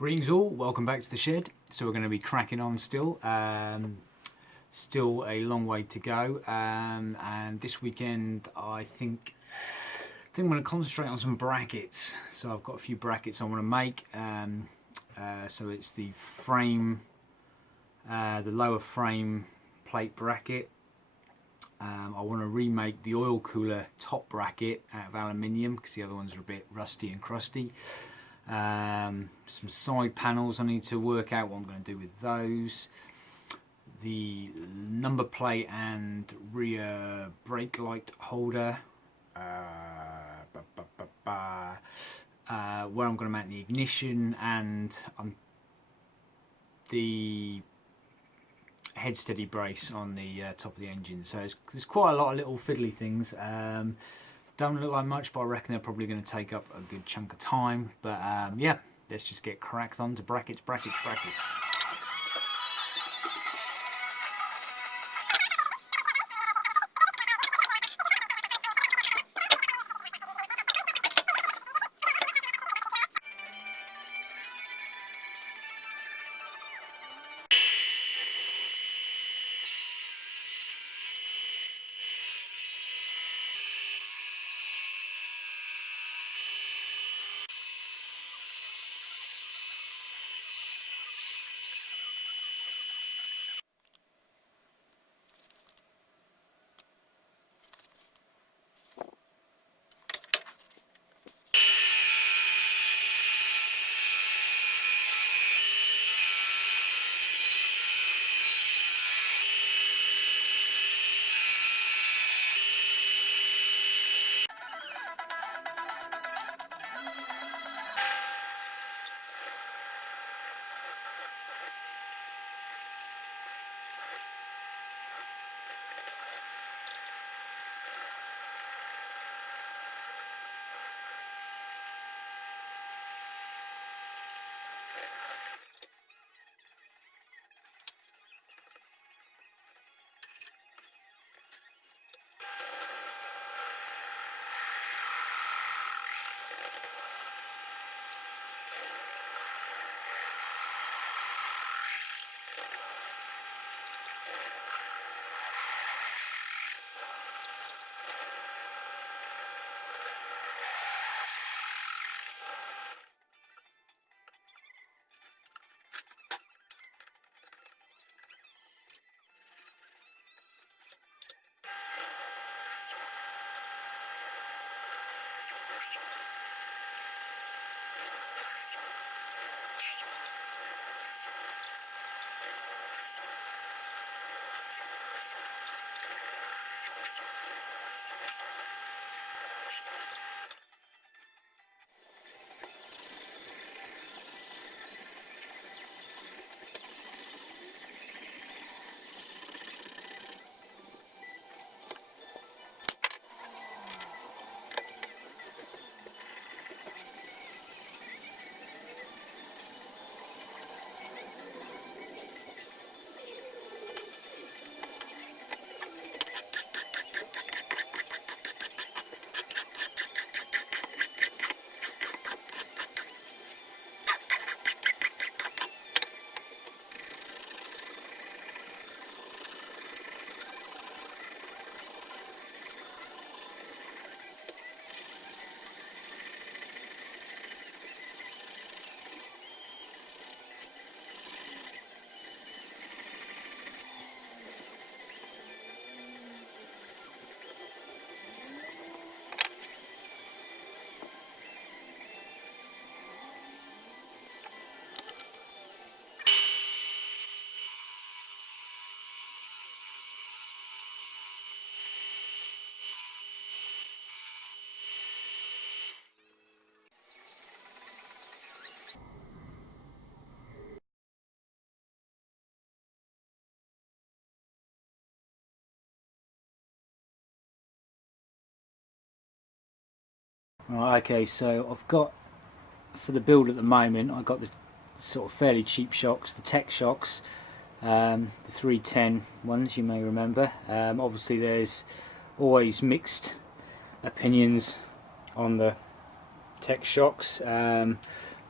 Greetings all, welcome back to the shed. So we're going to be cracking on still. Still a long way to go, and this weekend I think I'm going to concentrate on some brackets. So I've got a few brackets I want to make. So it's the frame, the lower frame plate bracket. I want to remake the oil cooler top bracket out of aluminium because the other ones are a bit rusty and crusty. Some side panels I need to work out what I'm going to do with those. The number plate and rear brake light holder. Where I'm going to mount the ignition and the head steady brace on the top of the engine. So there's quite a lot of little fiddly things. Don't look like much, but I reckon they're probably going to take up a good chunk of time. But yeah, let's just get cracked on to brackets. Right, okay, so I've got, for the build at the moment, I've got the sort of fairly cheap shocks, the tech shocks, the 310 ones you may remember. Obviously there's always mixed opinions on the tech shocks.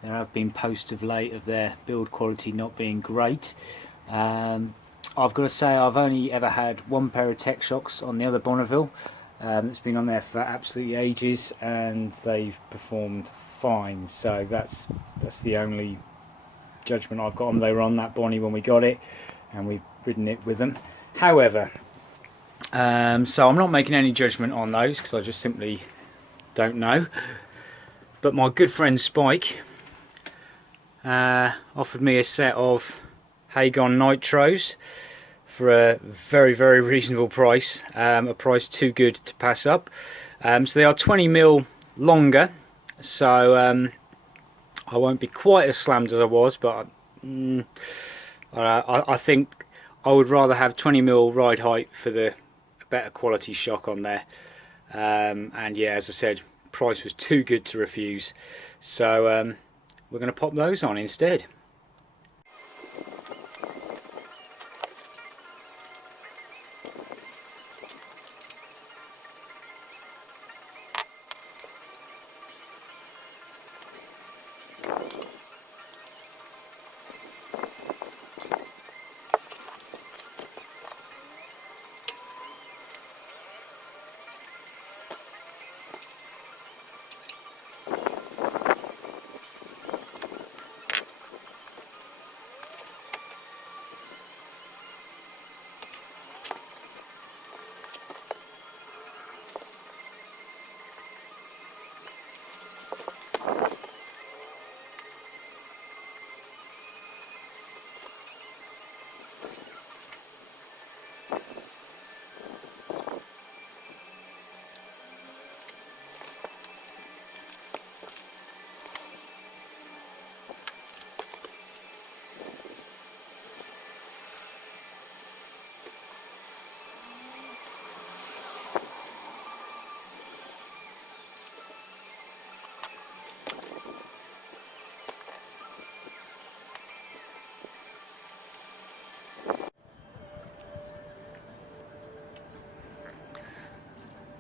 There have been posts of late of their build quality not being great. I've got to say I've only ever had one pair of tech shocks on the other Bonneville. It's been on there for absolutely ages and they've performed fine, so that's the only judgment I've got on them. They were on that Bonnie when we got it and we've ridden it with them. However, so I'm not making any judgment on those because I just simply don't know, but my good friend Spike offered me a set of Hagon Nitros for a very, very reasonable price, a price too good to pass up. So they are 20mm longer, so I won't be quite as slammed as I was, but I think I would rather have 20mm ride height for the better quality shock on there. And yeah, as I said, price was too good to refuse, so we're going to pop those on instead.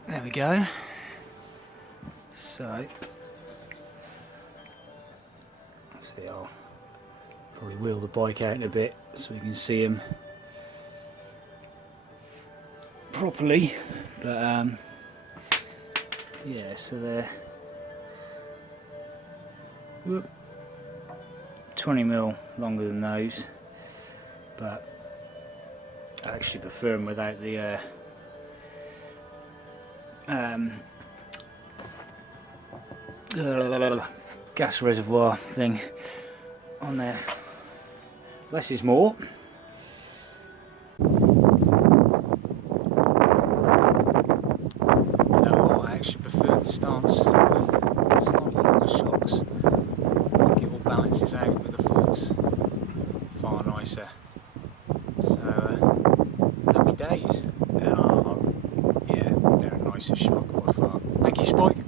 There we go. So, let's see, I'll probably wheel the bike out in a bit so we can see them properly. But yeah, so they're 20mm longer than those, but I actually prefer them without the gas reservoir thing on there. Less is more. You know what, I actually prefer the stance with slightly longer shocks. I think it all balances out with the forks far nicer. So happy days. Yeah, they're a nicer shock by far. Thank you, Spike.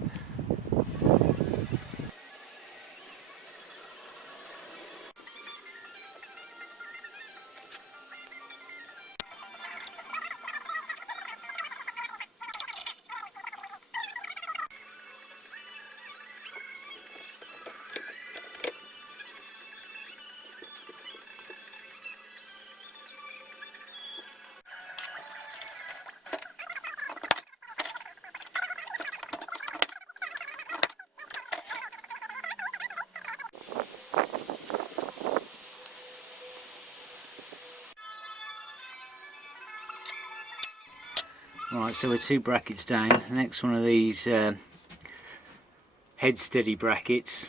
Right, so we're 2 brackets down. The next one of these head steady brackets.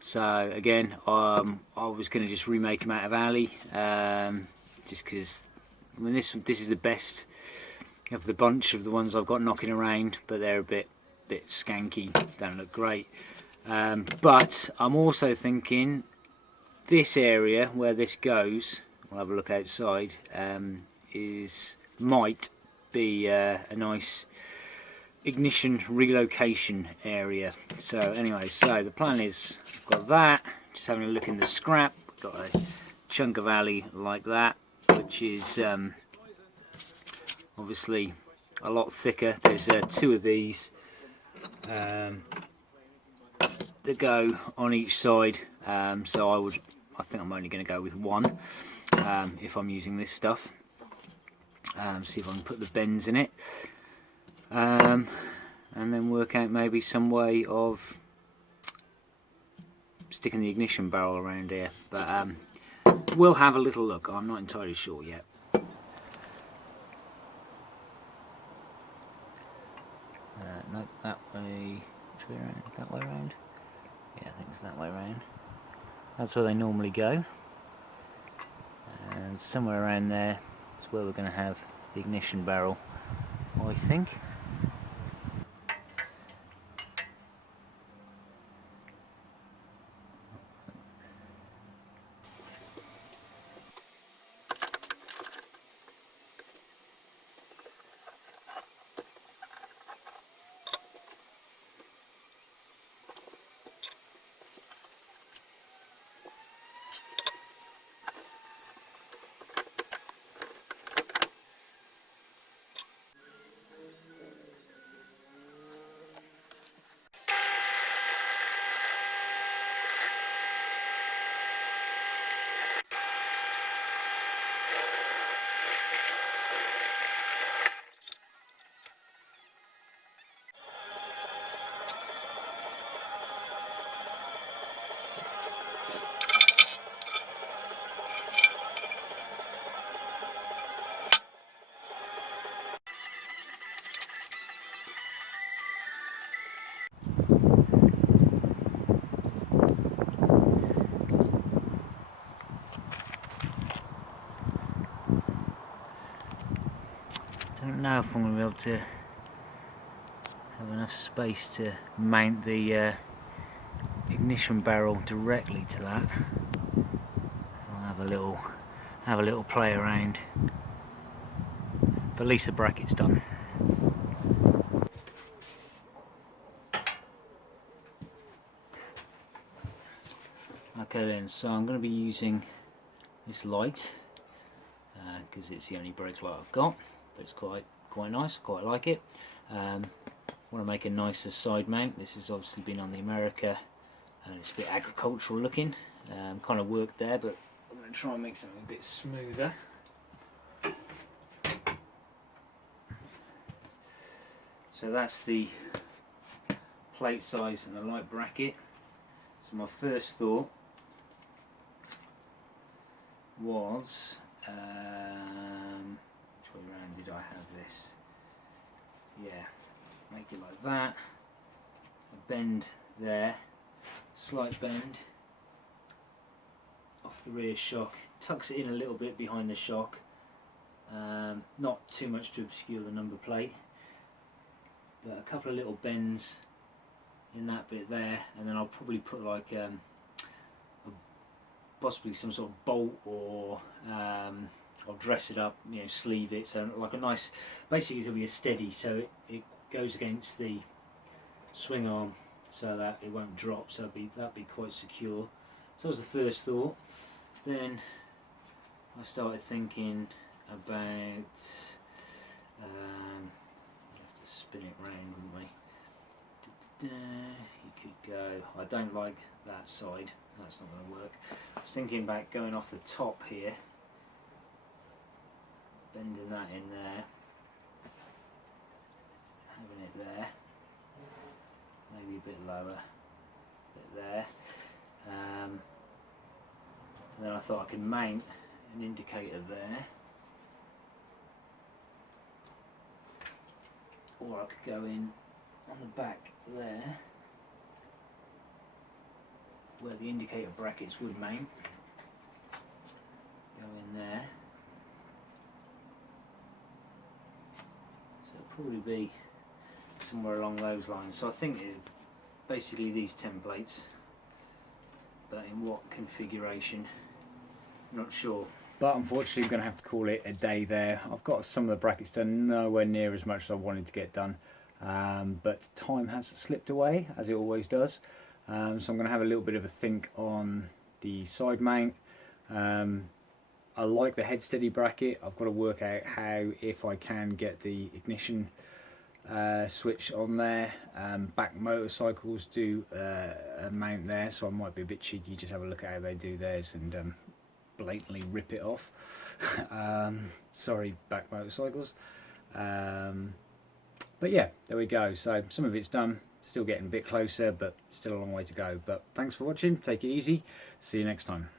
So again, I was going to just remake them out of alley, just because I mean this is the best of the bunch of the ones I've got knocking around, but they're a bit skanky, don't look great. But I'm also thinking this area where this goes, we'll have a look outside, might be a nice ignition relocation area. So anyway, so the plan is, I've got that, just having a look in the scrap, got a chunk of alley like that, which is obviously a lot thicker. There's 2 of these, that go on each side, so I think I'm only going to go with one if I'm using this stuff. See if I can put the bends in it, and then work out maybe some way of sticking the ignition barrel around here, but we'll have a little look. I'm not entirely sure yet. No, that way. Which way around? That way around? Yeah, I think it's that way around. That's where they normally go, and somewhere around there is where we're going to have the ignition barrel, I think. I don't know if I'm going to be able to have enough space to mount the ignition barrel directly to that. I'll have a little play around, but at least the bracket's done. Okay then, so I'm going to be using this light because it's the only brake light I've got, but it's quite nice, quite like it. Want to make a nicer side mount. This has obviously been on the America and it's a bit agricultural looking, kind of worked there, but I'm going to try and make something a bit smoother. So that's the plate size and the light bracket. So my first thought was, which way around did I have this? Yeah, make it like that, a bend there, slight bend off the rear shock, tucks it in a little bit behind the shock, not too much to obscure the number plate, but a couple of little bends in that bit there, and then I'll probably put like possibly some sort of bolt, or I'll dress it up, you know, sleeve it, so like a nice, basically it'll be a steady, so it goes against the swing arm so that it won't drop, so that'd be quite secure. So that was the first thought. Then I started thinking about have to spin it round, wouldn't we? You could go, I don't like that side, that's not going to work. I was thinking about going off the top here, bending that in there, having it there, maybe a bit lower, a bit there. And then I thought I could mount an indicator there, or I could go in on the back there where the indicator brackets would mount, go in there, so it'll probably be somewhere along those lines. So I think it's basically these templates, but in what configuration, I'm not sure. But unfortunately I'm going to have to call it a day there. I've got some of the brackets done, nowhere near as much as I wanted to get done, but time has slipped away, as it always does. So I'm going to have a little bit of a think on the side mount. I like the head steady bracket. I've got to work out how, if I can get the ignition switch on there. Back motorcycles do a mount there, so I might be a bit cheeky, just have a look at how they do theirs and blatantly rip it off. Sorry, back motorcycles. But yeah, there we go. So some of it's done, still getting a bit closer, but still a long way to go. But thanks for watching, take it easy, see you next time.